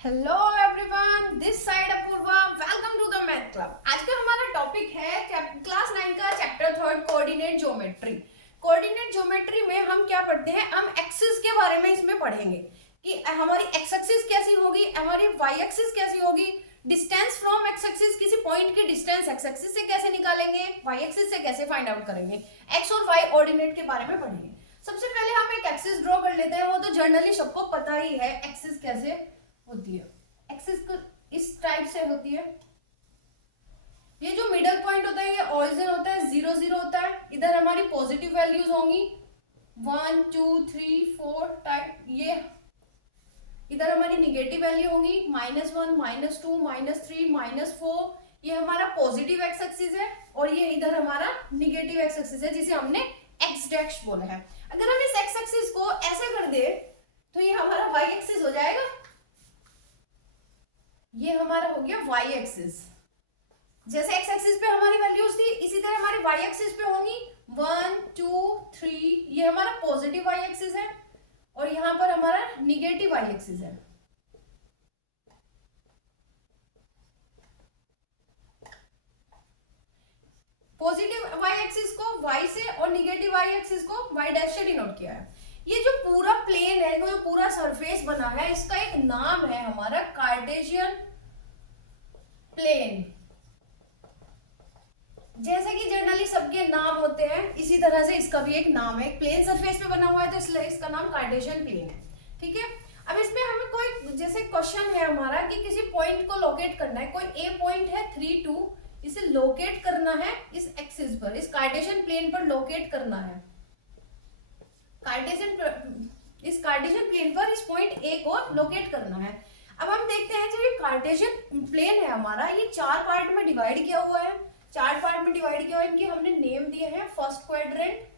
Hello everyone, this side Apoorva. Welcome to the math club. आज का हमारा टॉपिक है क्लास 9 का chapter 3 coordinate geometry. Coordinate geometry में हम क्या पढ़ते हैं, हम एक्सिस के बारे में इसमें पढ़ेंगे कि हमारी एक्स एक्सिस कैसी होगी, हमारी वाई एक्सिस कैसी होगी, डिस्टेंस फ्रॉम एक्स एक्सिस, किसी पॉइंट की डिस्टेंस एक्स एक्सिस से कैसे निकालेंगे, वाई एक्सिस से कैसे फाइंड आउट करेंगे, एक्स और वाई ऑर्डिनेट के बारे में पढ़ेंगे। सबसे पहले हम एक एक्सिस ड्रॉ कर लेते हैं, वो तो जनरली सबको पता ही है एक्सिस कैसे होती है। एक्सिस इस टाइप से होती है। ये जो मिडल पॉइंट होता है ये ओरिजिन होता है, 0 0 होता है। इधर हमारी पॉजिटिव वैल्यूज होंगी 1 2 3 4 टाइप। ये इधर हमारी निगेटिव वैल्यू होंगी -1 -2 -3 -4। ये हमारा पॉजिटिव एक्स एक्सिस है और ये इधर हमारा निगेटिव एक्स एक्सिस है जिसे हमने एक्स डैश बोला है। अगर हम इस एक्स एक्सिस को ऐसे कर दे तो ये हमारा वाई एक्सिस हो जाएगा। ये हमारा हो गया वाई एक्सिस। जैसे एक्स एक्सिस पे हमारी वैल्यूज थी इसी तरह हमारी वाई एक्सिस पे होंगी 1 2 3। ये हमारा पॉजिटिव वाई एक्सिस है और यहां पर हमारा निगेटिव वाई एक्सिस है। पॉजिटिव वाई एक्सिस को वाई से और निगेटिव वाई एक्सिस को वाई डैश से डिनोट किया है। ये जो पूरा प्लेन है, जो पूरा सरफेस बना है, इसका एक नाम है हमारा कार्टेशियन प्लेन। जैसे कि जनरली सबके नाम होते हैं इसी तरह से इसका भी एक नाम है। प्लेन सरफेस पे बना हुआ है तो इसलिए इसका नाम कार्टेशियन प्लेन है। ठीक है, अब इसमें हमें कोई जैसे क्वेश्चन है हमारा कि किसी पॉइंट को लोकेट करना है। कोई ए पॉइंट है 3 2, इसे लोकेट करना है इस एक्सिस पर, इस कार्टेशियन प्लेन पर लोकेट करना है। इस कार्टेशियन प्लेन पर इस पॉइंट ए को लोकेट करना है। अब हम देखते हैं जो ये कार्टेशियन प्लेन है हमारा, ये 4 पार्ट में डिवाइड किया हुआ है। 4 पार्ट में डिवाइड किया हुआ है, इनके हमने नेम दिए हैं। फर्स्ट क्वाड्रेंट,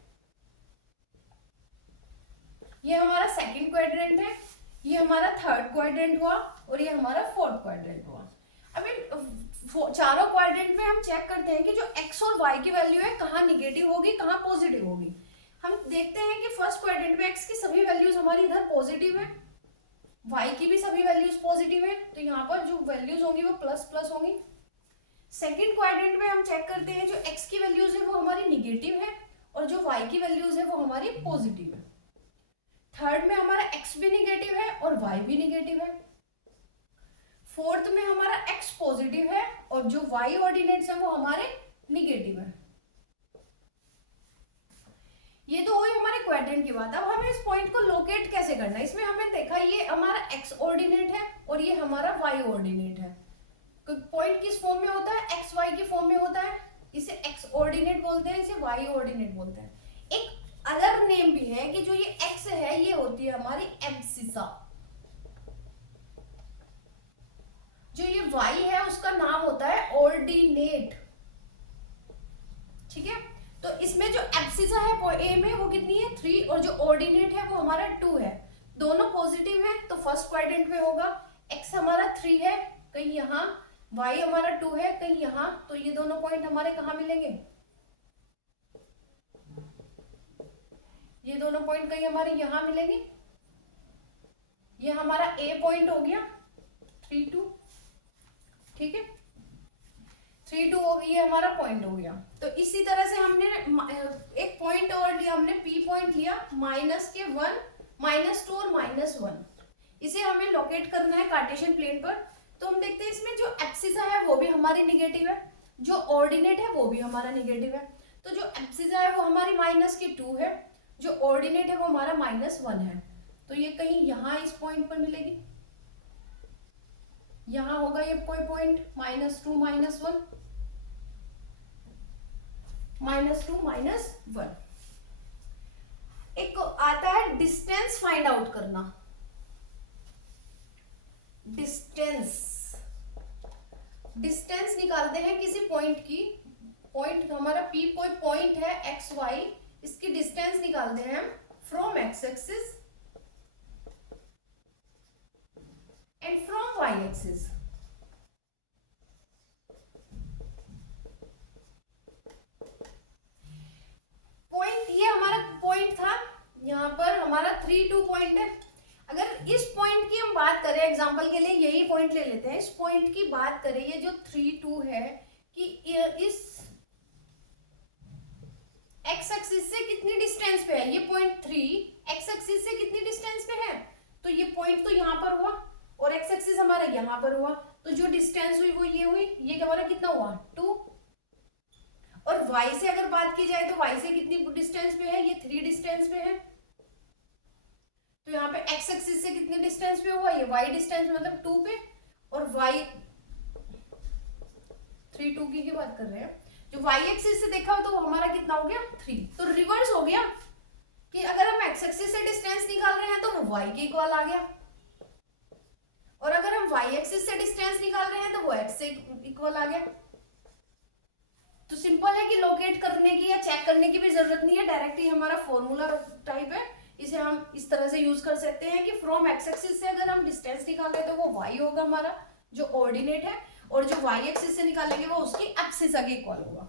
ये हमारा सेकंड क्वाड्रेंट है, ये हमारा थर्ड क्वाड्रेंट हुआ और ये हमारा फोर्थ क्वाड्रेंट हुआ। अब इन चारों क्वाड्रेंट में हम चेक करते हैं कि जो एक्स और वाई की वैल्यू है कहाँ निगेटिव होगी कहाँ पॉजिटिव होगी। हम देखते हैं कि फर्स्ट क्वाड्रेंट में एक्स की सभी वैल्यूज हमारी इधर पॉजिटिव है, वाई की भी सभी वैल्यूज पॉजिटिव है, तो यहाँ पर जो वैल्यूज होंगी वो प्लस प्लस होंगी। सेकेंड क्वाड्रेंट में हम चेक करते हैं जो एक्स की वैल्यूज है वो हमारी निगेटिव है और जो वाई की वैल्यूज है वो हमारी पॉजिटिव है। थर्ड में हमारा एक्स भी निगेटिव है और वाई भी निगेटिव है। फोर्थ में हमारा एक्स पॉजिटिव है और जो वाई ऑर्डिनेट्स है वो हमारे निगेटिव है। ये तो हुई हमारे क्वाड्रेंट की बात। अब हमें इस पॉइंट को लोकेट कैसे करना है, इसमें हमें देखा ये हमारा एक्स ऑर्डिनेट है और ये हमारा वाई ऑर्डिनेट है। पॉइंट किस फॉर्म में होता है, एक्स वाई की फॉर्म में होता है, इसे एक्स ऑर्डिनेट बोलते हैं, इसे वाई ऑर्डिनेट बोलते हैं। एक अदर नेम भी है कि जो ये एक्स है ये होती है हमारी एब्सिसा, जो ये वाई है उसका नाम होता है ऑर्डिनेट। ठीक है, तो इसमें जो एब्सिसा है ए में वो कितनी है 3 और जो ऑर्डिनेट है वो हमारा 2 है। दोनों पॉजिटिव है तो फर्स्ट क्वाड्रेंट में होगा। एक्स हमारा 3 है कहीं यहाँ, वाई हमारा 2 है कहीं यहाँ, तो ये दोनों पॉइंट हमारे कहाँ मिलेंगे, ये दोनों पॉइंट कहीं हमारे यहाँ मिलेंगे। ये हमारा ए पॉइंट हो गया 3 2, ठीक है 3 2 हो गई, ये हमारा पॉइंट हो गया। तो इसी तरह से हमने एक पॉइंट और लिया, हमने पी पॉइंट लिया -1 -2 और -1। इसे हमें लोकेट करना है कार्टेशियन प्लेन पर। तो हम देखते हैं इसमें जो एब्सिसा है वो भी हमारी निगेटिव है, जो ऑर्डिनेट है वो भी हमारा निगेटिव है। तो जो एब्सिसा है वो हमारी -2 है, जो ऑर्डिनेट है वो हमारा -1 है। तो ये कहीं यहाँ इस पॉइंट पर मिलेगी, यहाँ होगा ये कोई पॉइंट -2 -1 -2 -1। एक आता है डिस्टेंस फाइंड आउट करना। डिस्टेंस निकालते हैं किसी पॉइंट की। पॉइंट हमारा पी कोई पॉइंट है एक्स वाई, इसकी डिस्टेंस निकालते हैं हम from X axis and from Y axis. Point ये हमारा पॉइंट था, यहाँ पर हमारा 3 2 पॉइंट है। अगर इस पॉइंट की हम बात करें, एग्जांपल के लिए यही पॉइंट ले लेते हैं। इस पॉइंट की बात करें, ये जो 3 2 है कि इस एक्स एक्सिस से कितनी डिस्टेंस पे है, ये पॉइंट 3 एक्स एक्सिस से कितनी डिस्टेंस पे है, तो ये पॉइंट तो यहाँ पर हुआ और एक्स एक्सिस हमारा यहाँ पर हुआ, तो जो डिस्टेंस हुई वो ये हुई, ये हमारा कितना हुआ 2। और y से अगर बात की जाए तो y से कितनी डिस्टेंस पे है, ये 3 डिस्टेंस पे है, तो यहाँ पे x एक्सिस से कितने डिस्टेंस पे हुआ, ये y डिस्टेंस मतलब 2 पे, और y 3 2 की बात कर रहे हैं, जो y एक्सिस से देखा तो हमारा कितना हो गया 3। तो रिवर्स हो गया कि अगर हम x एक्सिस से डिस्टेंस निकाल रहे हैं तो वो y के इक्वल आ गया, और अगर हम y एक्सिस से डिस्टेंस निकाल रहे हैं तो वो x से इक्वल आ गया। तो सिंपल है कि लोकेट करने की या चेक करने की भी जरूरत नहीं है, डायरेक्ट ही हमारा फॉर्मूला टाइप है, इसे हम इस तरह से यूज कर सकते हैं कि फ्रॉम एक्स एक्सिस से अगर हम डिस्टेंस निकालें तो वो y होगा हमारा जो ऑर्डिनेट है, और जो y एक्सिस से निकालेंगे वो उसकी एक्सिस आगे इक्वल होगा।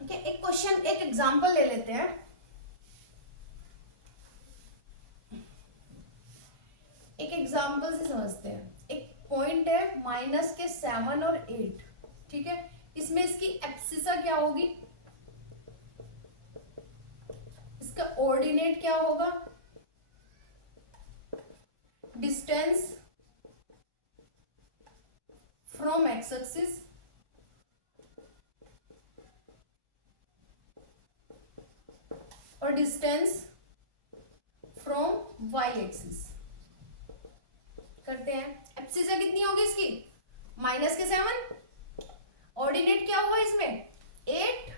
ठीक है, एक क्वेश्चन, एक एग्जांपल ले लेते हैं। एक एग्जांपल से समझते हैं। एक पॉइंट है -7 और 8, ठीक है, इसमें इसकी एब्सिसा क्या होगी, इसका ऑर्डिनेट क्या होगा, डिस्टेंस फ्रॉम एक्स एक्सिस और डिस्टेंस फ्रॉम वाई एक्सिस। करते हैं, एब्सिसा कितनी होगी इसकी -7, ऑर्डिनेट क्या हुआ इसमें 8,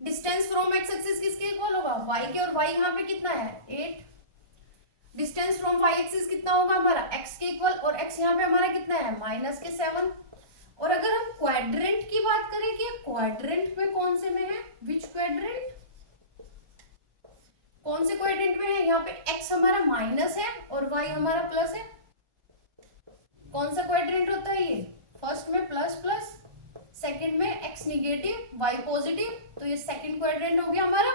डिस्टेंस फ्रॉम एक्स एक्सिस किसके इक्वल होगा y के, और y यहाँ पे कितना है 8, डिस्टेंस फ्रॉम y एक्सिस कितना होगा हमारा x के इक्वल, और x यहाँ पे हमारा कितना है -7। और अगर हम क्वाड्रेंट की बात करें कि क्वाड्रेंट में कौन से में है, विच क्वाड्रेंट, कौन से क्वाड्रेंट में है, यहाँ पे x हमारा माइनस है और y हमारा प्लस है, कौन सा क्वाड्रेंट होता है ये, फर्स्ट में प्लस प्लस, सेकंड में x निगेटिव y पॉजिटिव, तो ये सेकंड क्वाड्रेंट हो गया हमारा